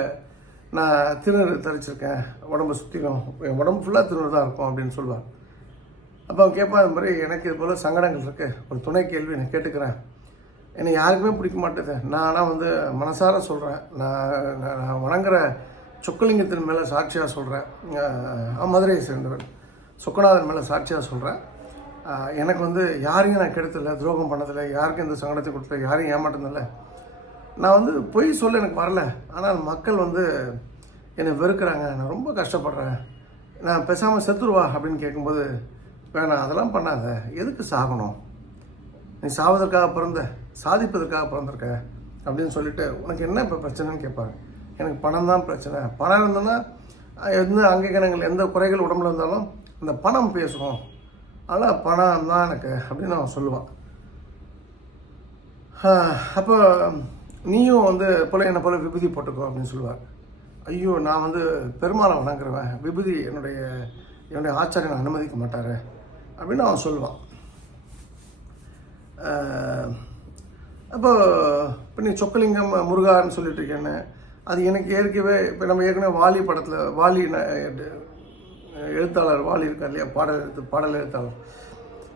S1: நான் திருநீர் தரிச்சிருக்கேன். உடம்பு சுற்றிக்கும் என் உடம்பு ஃபுல்லாக திருநீர் தான் இருக்கும் அப்படின்னு சொல்லுவார். அப்போ அவன் கேட்பான் அது மாதிரி எனக்கு இது போல் சங்கடங்கள் இருக்குது ஒரு துணை கேள்வி நான் கேட்டுக்கிறேன். என்னை யாருக்குமே பிடிக்க மாட்டேது. நான் ஆனால் வந்து மனசார சொல்கிறேன் நான் நான் வணங்குற சொக்கலிங்கத்தின் மேலே சாட்சியாக சொல்கிறேன் மதுரையை சேர்ந்தவன். சொக்கநாதன் மேலே சாட்சியாக சொல்கிறேன் எனக்கு வந்து யாரையும் நான் கெடுத்ததில்லை துரோகம் பண்ணதில்லை யாருக்கும் எந்த சங்கடத்தை கொடுத்தல யாரையும் ஏமாட்டினதில்லை நான் வந்து பொய் சொல்ல எனக்கு வரல. ஆனால் மக்கள் வந்து என்னை வெறுக்கிறாங்க. நான் ரொம்ப கஷ்டப்படுறேன். நான் பேசாமல் செத்துருவா அப்படின்னு கேட்கும்போது வேணாம் அதெல்லாம் பண்ணாத. எதுக்கு சாகணும்? நீ சாவதற்காக பிறந்த சாதிப்பதற்காக பிறந்திருக்க. அப்படின்னு சொல்லிட்டு உனக்கு என்ன இப்போ பிரச்சனைன்னு கேட்பாங்க எனக்கு பணம் தான் பிரச்சனை. பணம் இருந்ததுன்னா எந்த அங்கீகாரங்கள் எந்த குறைகள் உடம்புல இருந்தாலும் அந்த பணம் பேசும் ஆனால் பணம் தான் எனக்கு அப்படின்னு அவன் சொல்லுவான். அப்போ நீயும் வந்து போல என்னை போல விபூதி போட்டுக்கோ அப்படின்னு சொல்லுவார். ஐயோ நான் வந்து பெருமாளை வணங்குறவன். விபூதி என்னுடைய என்னுடைய ஆச்சாரியனை அனுமதிக்க மாட்டார் அப்படின்னு அவன் சொல்லுவான். அப்போ இப்போ நீ சொக்கலிங்கம் முருகான்னு சொல்லிட்டு இருக்கேன்னு அது எனக்கு ஏற்கனவே இப்போ நம்ம ஏற்கனவே வாலி படத்தில் வாலி எழுத்தாளர் வாலி இருக்கார் இல்லையா? பாடல் எழுத்து பாடல் எழுத்தாளர்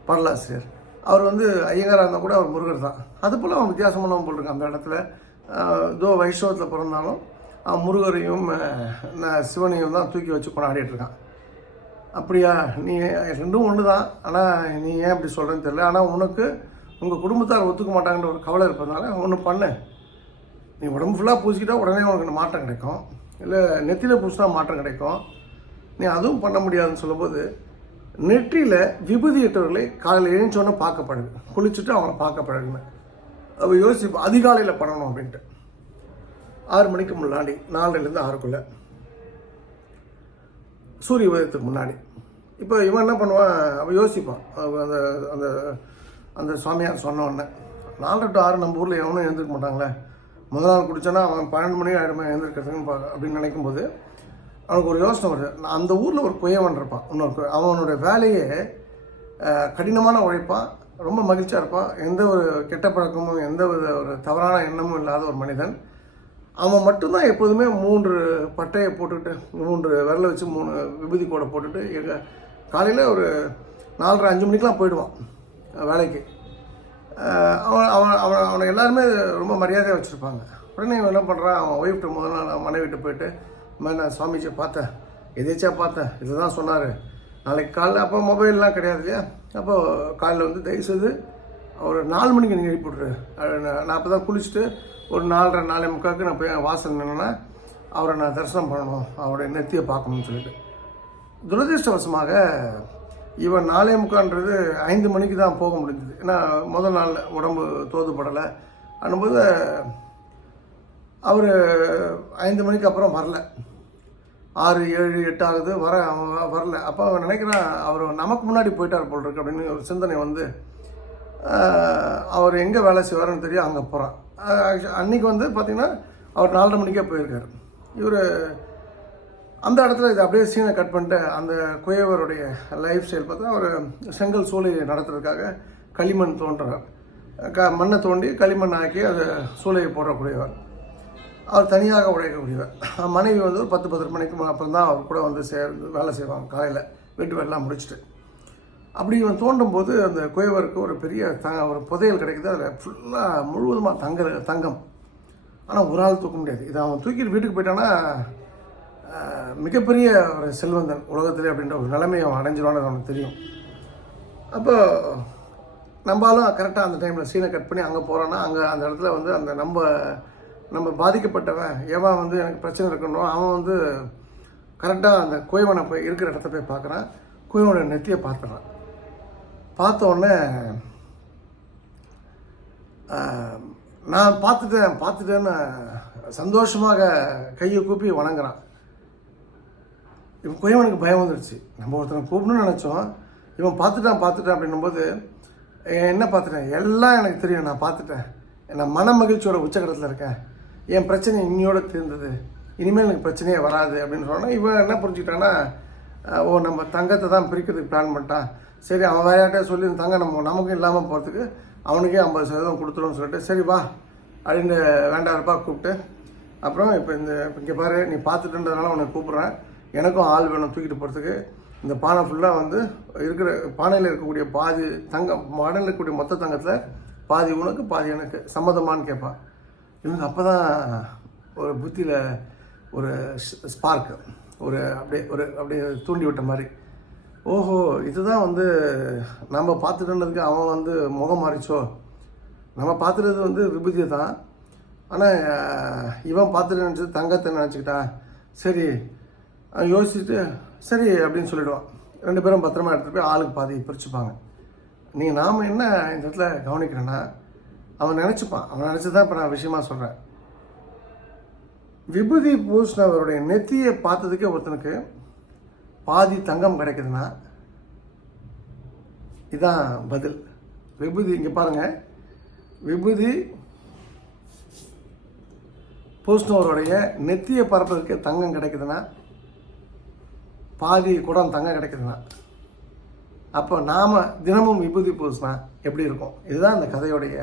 S1: பாடலாசிரியர் அவர் வந்து ஐயங்காராக இருந்தால் கூட அவர் முருகர் தான். அது போல் அவன் வித்தியாசமானவன் போட்டிருக்கான் அந்த இடத்துல. இதோ வைஷ்ணவத்தில் பிறந்தாலும் அவன் முருகரையும் சிவனையும் தான் தூக்கி வச்சு கொண்டாடிட்டு இருக்கான். அப்படியா? நீ ரெண்டும் ஒன்று தான் ஆனால் நீ ஏன் அப்படி சொல்கிறேன்னு தெரியல. ஆனால் உனக்கு உங்கள் குடும்பத்தார் ஒத்துக்க மாட்டாங்கன்ற ஒரு கவலை இருப்பதனால ஒன்று பண்ணு. நீ உடம்பு ஃபுல்லாக பூசிக்கிட்டா உடனே உனக்கு மாற்றம் கிடைக்கும். இல்லை நெத்தியில் பூசினா மாற்றம் கிடைக்கும். நீ அதுவும் பண்ண முடியாதுன்னு சொல்லும்போது நெற்றியில் விபதியிட்டவர்களை காலையில் எழுந்தோடனே பார்க்க பழகு குளிச்சுட்டு அவங்கள பார்க்க பழகுன்னு அவ யோசிப்பா அதிகாலையில் பண்ணணும் அப்படின்ட்டு. ஆறு மணிக்கு முன்னாடி நாலுலேருந்து ஆறுக்குள்ளே. சூரிய உதயத்துக்கு முன்னாடி. இப்போ இவன் என்ன பண்ணுவான்? அவன் யோசிப்பான். அந்த அந்த அந்த சுவாமியார் சொன்ன உடனே நாலு டு ஆறு நம்ம ஊரில் எவனும் எழுந்திருக்க மாட்டாங்களே. முதல் நாள் குடிச்சானா அவன் பன்னெண்டு மணி ஆயிரமா எழுந்திருக்கிறதுன்னு பா அப்படின்னு நினைக்கும்போது அவனுக்கு ஒரு யோசனை வருது. நான் அந்த ஊரில் ஒரு குயவன் இருப்பான் இன்னொரு அவனோட அவனுடைய வேலையே கடினமான உழைப்பான் ரொம்ப மகிழ்ச்சியாக இருப்பான். எந்த ஒரு கெட்ட பழக்கமும் எந்த வித ஒரு தவறான எண்ணமும் இல்லாத ஒரு மனிதன். அவன் மட்டும்தான் எப்போதுமே மூன்று பட்டையை போட்டுட்டு மூன்று விரலை வச்சு மூணு விபூதி கோடை போட்டுட்டு எங்கள் காலையில் ஒரு நாலரை அஞ்சு மணிக்கெலாம் போயிடுவான் வேலைக்கு. அவன் அவன் அவன் அவனை எல்லாருமே ரொம்ப மரியாதையாக வச்சுருப்பாங்க. உடனே இவன் என்ன பண்ணுறான் அவன் ஒய்ஃப்ட்டு முதல் நாள் மனைவிட்டு போயிட்டு மாதிரி நான் சுவாமிஜியை பார்த்தேன். எதேச்சியாக பார்த்தேன். இதை தான் சொன்னார். நாளைக்கு காலைல அப்போ மொபைல்லாம் கிடையாது இல்லையா? அப்போ காலையில் வந்து தயவுசெய்து ஒரு நாலு மணிக்கு நீங்கள் எழுப்பிவிட்ரு நான் அப்போ தான் குளிச்சுட்டு ஒரு நாலரை நாலே முக்காவுக்கு நான் போய் வாசல் நின்னா அவரை நான் தரிசனம் பண்ணணும். அவருடைய நெத்தியை பார்க்கணும்னு சொல்லிட்டு. துரதிருஷ்டவசமாக இவன் நாலே முக்கான்றது ஐந்து மணிக்கு தான் போக முடிஞ்சுது. ஏன்னா முதல் நாள் உடம்பு தோதுபடலை அனும்போது அவர் ஐந்து மணிக்கு அப்புறம் வரல. ஆறு ஏழு எட்டு ஆகுது. வர அவன் வரல. அப்போ அவன் நினைக்கிறான் அவர் நமக்கு முன்னாடி போயிட்டார் போல் இருக்கு அப்படின்னு ஒரு சிந்தனை வந்து அவர் எங்கே வேலை செய்வாருன்னு தெரியும் அங்கே போகிறான் அன்றைக்கி வந்து பார்த்திங்கன்னா அவர் நாலரை மணிக்கே போயிருக்கார். இவர் அந்த இடத்துல இது அப்படியே சீனை கட் பண்ணிட்டு அந்த குயவருடைய லைஃப் ஸ்டைல் பார்த்தா அவர் செங்கல் சூழலை நடத்துறதுக்காக களிமண் தோன்றவர். க மண்ணை தோண்டி களிமண் ஆக்கி அதை சூளையை போடக்கூடியவர். அவர் தனியாக உழைக்கக்கூடியவர் மனைவி வந்து ஒரு பத்து பத்து மணிக்கு அப்புறம் தான் அவர் கூட வந்து சேர்ந்து வேலை செய்வாங்க. காலையில் வீட்டு வேலைலாம் முடிச்சுட்டு. அப்படி இவன் தோண்டும் போது அந்த குயவருக்கு ஒரு பெரிய த ஒரு புதையல் கிடைக்குது. அதில் ஃபுல்லாக முழுவதுமாக தங்க தங்கம். ஆனால் ஒரு ஆள் தூக்க முடியாது. இதை அவன் தூக்கிட்டு வீட்டுக்கு போயிட்டான்னா மிகப்பெரிய ஒரு செல்வந்தன் உலகத்திலே அப்படின்ற ஒரு நிலைமையை அவன் அடைஞ்சிருவான்னு அவனுக்கு தெரியும். அப்போ நம்மளும் கரெக்டாக அந்த டைமில் சீனை கட் பண்ணி அங்கே போகிறோன்னா அங்கே அந்த இடத்துல வந்து அந்த நம்ம நம்ம பாதிக்கப்பட்டவன் எவன் வந்து எனக்கு பிரச்சனை இருக்கணும் அவன் வந்து கரெக்டாக அந்த குயவனை போய் இருக்கிற இடத்த போய் பார்க்குறான் குயவனோட நெத்தியை பார்த்துறான் பார்த்த உடனே நான் பார்த்துட்டேன் பார்த்துட்டேன்னு சந்தோஷமாக கையை கூப்பி வணங்குறான். இவன் குயவனுக்கு பயம் வந்துடுச்சு நம்ம ஒருத்தனை கூப்பிடணும்னு நினச்சோம். இவன் பார்த்துட்டான் பார்த்துட்டான் அப்படின்னும்போது என்ன பார்த்துட்டேன்? எல்லாம் எனக்கு தெரியும். நான் பார்த்துட்டேன். நான் மன மகிழ்ச்சியோட உச்சகட்டத்தில் இருக்கேன். என் பிரச்சனை இன்னையோட தீர்ந்தது. இனிமேல் எனக்கு பிரச்சனையே வராது அப்படின்னு சொன்னால் இவன் என்ன புரிஞ்சுக்கிட்டான்னா ஓ நம்ம தங்கத்தை தான் பிரிக்கிறதுக்கு பிளான் பண்ணிட்டான். சரி அவன் வேறையாட்டே சொல்லி தங்க நம்ம நமக்கும் இல்லாமல் போகிறதுக்கு அவனுக்கே ஐம்பது சதவீதம் கொடுத்துருவோம்னு சொல்லிட்டு சரி வா அப்படின்னு ரூபாய் கூப்பிட்டு அப்புறம் இப்போ இந்த இங்கே பாரு நீ பார்த்துட்டுன்றதுனால உன்னை கூப்பிட்றேன். எனக்கும் ஆள் வேணும் தூக்கிட்டு போகிறதுக்கு இந்த பானை ஃபுல்லாக வந்து இருக்கிற பானையில் இருக்கக்கூடிய பாதி தங்கம் மடலில் இருக்கக்கூடிய மொத்த தங்கத்தில் பாதி உனக்கு பாதி எனக்கு. சம்மதமான்னு கேட்பாள் இவங்க அப்போ தான் ஒரு புத்தியில் ஒரு ஸ்பார்க் ஒரு அப்படியே ஒரு அப்படியே தூண்டி விட்ட மாதிரி. ஓஹோ இதுதான் வந்து நம்ம பார்த்துட்டுன்றதுக்கு அவன் வந்து முகம் மாறிச்சோ? நம்ம பார்த்துட்டது வந்து விபூதியை தான் ஆனால் இவன் பார்த்துட்டு நினச்சது தங்கத்தை நினச்சிக்கிட்டான். சரி யோசிச்சுட்டு சரி அப்படின்னு சொல்லிவிடுவான் ரெண்டு பேரும் பத்திரமா எடுத்துகிட்டு போய் ஆளுக்கு பாதி பிரிச்சுப்பாங்க. நீங்கள் நாம் என்ன இந்த இடத்துல கவனிக்கிறேன்னா அவன் நினச்சிப்பான். அவன் நினச்சி தான் இப்போ நான் விஷயமா சொல்கிறேன் விபூதி பூசினவருடைய நெத்தியை பார்த்ததுக்கே ஒருத்தனுக்கு பாதி தங்கம் கிடைக்குதுன்னா இதான் பதில். விபூதி இங்கே பாருங்க. விபூதி பூசினவருடைய நெத்தியை பார்ப்பதற்கு தங்கம் கிடைக்குதுன்னா பாதி குடம் தங்கம் கிடைக்குதுன்னா அப்போ நாம் தினமும் விபூதி பூசினா எப்படி இருக்கும்? இதுதான் அந்த கதையுடைய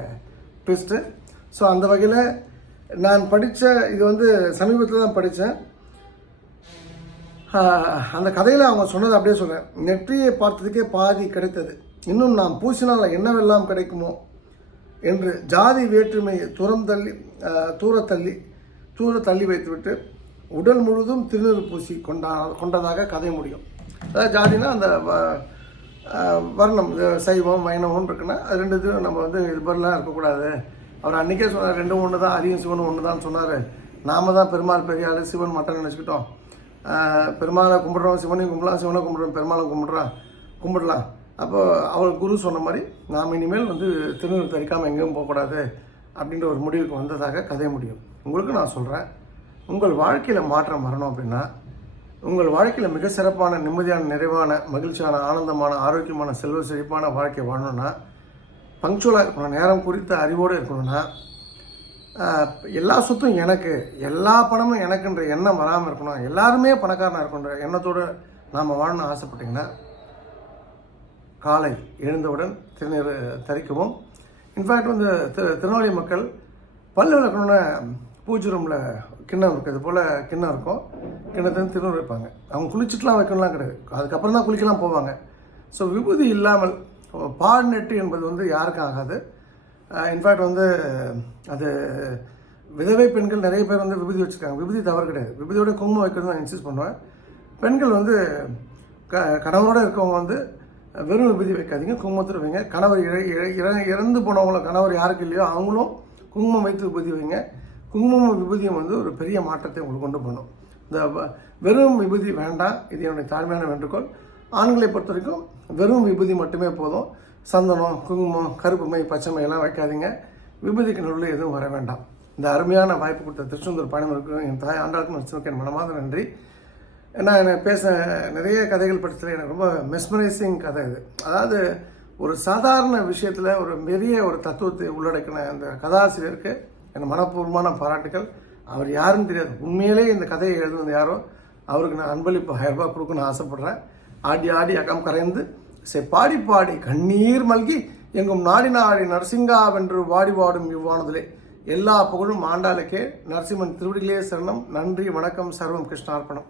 S1: ட்விஸ்ட்டு ஸோ அந்த வகையில் நான் படித்த இது வந்து சமீபத்தில் தான் படித்தேன் அந்த கதையில் அவங்க சொன்னது அப்படியே சொல்கிறேன் நெற்றியை பார்த்ததுக்கே பாதி கிடைத்தது. இன்னும் நாம் பூசினால் என்னவெல்லாம் கிடைக்குமோ என்று ஜாதி வேற்றுமையை தூரம் தள்ளி தூர தள்ளி தூர தள்ளி வைத்துவிட்டு உடல் முழுதும் திருநீர் பூசி கொண்டா கொண்டதாக கதை முடியும். அதாவது ஜாதினா அந்த வ- வர்ணம் சைவம் வைணவம் இருக்குன்னா அது ரெண்டு இதுவும் நம்ம வந்து இது மாதிரிலாம் இருக்கக்கூடாது. அவர் அன்றைக்கே சொன்னார் ரெண்டும் ஒன்று தான் அரியும் சிவனும் ஒன்று தான் சொன்னார். நாம தான் பெருமாள் பெரியாள் சிவன் மட்டும் நினச்சிக்கிட்டோம். பெருமாளை கும்பிட்றோம் சிவனையும் கும்பிடலாம் சிவனை கும்பிட்றோம் பெருமாளை கும்பிட்றான் கும்பிடலாம். அப்போ அவர் குரு சொன்ன மாதிரி நாம் இனிமேல் வந்து திருநூறு தரிக்காமல் எங்கேயும் போகக்கூடாது. அப்படின்ற ஒரு முடிவுக்கு வந்ததாக கதை முடியும். உங்களுக்கு நான் சொல்கிறேன் உங்கள் வாழ்க்கையில் மாற்றம் வரணும் அப்படின்னா உங்கள் வாழ்க்கையில் மிக சிறப்பான நிம்மதியான நிறைவான மகிழ்ச்சியான ஆனந்தமான ஆரோக்கியமான செல்வ செழிப்பான வாழ்க்கை வாழணும்னா பங்க்சுவலாக இருக்கணும் நேரம் குறித்த அறிவோடு இருக்கணும்னா எல்லா சொத்தும் எனக்கு எல்லா பணமும் எனக்குன்ற எண்ணம் வராமல் இருக்கணும் எல்லாருமே பணக்காரனாக இருக்கணுன்ற எண்ணத்தோடு நாம் வாழணும்னு ஆசைப்பட்டீங்கன்னா காலை எழுந்தவுடன் திருநீர் தரிக்கவும். இன்ஃபேக்ட் வந்து திரு திருநெல்வேலி மக்கள் பல்லு விளக்கணும்னு பூஜை ரூமில் கிண்ணம் இருக்குது இது போல் கிண்ணம் இருக்கும். கிண்ணத்துலேருந்து திருநூறு வைப்பாங்க. அவங்க குளிச்சுட்டுலாம் வைக்கணும்லாம் கிடையாது. அதுக்கப்புறம் தான் குளிக்கலாம் போவாங்க. ஸோ விபூதி இல்லாமல் பால் நெட்டு என்பது வந்து யாருக்கும் ஆகாது. இன்ஃபேக்ட் வந்து அது விதவை பெண்கள் நிறைய பேர் வந்து விபூதி வச்சுருக்காங்க. விபூதி தவறு கிடையாது. விபூதியோட குங்குமம் வைக்கிறது நான் இன்சிஸ்ட் பண்ணுவேன் பெண்கள் வந்து க கணவனோட இருக்கவங்க வந்து வெறும் விபூதி வைக்காதீங்க. குங்குமத்தில் வைங்க. கணவர் இழ- இழ- இற- இறந்து போனவங்களும் கணவர் யாருக்கு இல்லையோ அவங்களும் குங்குமம் வைத்து விபூதி வைங்க. குங்குமம் விபூதியம் வந்து ஒரு பெரிய மாற்றத்தை உங்களுக்கு கொண்டு போகணும். இந்த வெறும் விபூதி வேண்டாம். இது என்னுடைய தாழ்மையான வேண்டுகோள். ஆண்களை பொறுத்த வரைக்கும் வெறும் விபூதி மட்டுமே போதும். சந்தனம் குங்குமம் கருப்புமை பச்சைமை எல்லாம் வைக்காதீங்க. விபூதிக்கு நடுவில் எதுவும் வர வேண்டாம். இந்த அருமையான வாய்ப்பு கொடுத்த திருச்செந்தூர் பயணம் என் தாய் ஆண்டாளுக்கும் வச்சிருக்கேன் என் மனமாத நன்றி. நான் எனக்கு பேச நிறைய கதைகள் படித்ததில் எனக்கு ரொம்ப மெஸ்மரைசிங் கதை இது. அதாவது ஒரு சாதாரண விஷயத்தில் ஒரு பெரிய ஒரு தத்துவத்தை உள்ளடக்கின அந்த கதாசிரியருக்கு என் மனப்பூர்வமான பாராட்டுகள் அவர் யாருன்னு தெரியாது. உண்மையிலே இந்த கதையை எழுதுனது யாரோ? அவருக்கு நான் அன்பளிப்பு ஆயிரம் ரூபாய் கொடுக்கணும்னு ஆடி ஆடி அகம் கரைந்து சே பாடி பாடி கண்ணீர் மல்கி எங்கும் நாடி நாடி நரசிங்கா வென்று வாடி வாடும் இவ்வானதிலே. எல்லா புகழும் ஆண்டாளுக்கே. நரசிம்மன் திருவடிகளே சரணம். நன்றி வணக்கம் சர்வம் கிருஷ்ணார்ப்பணம்.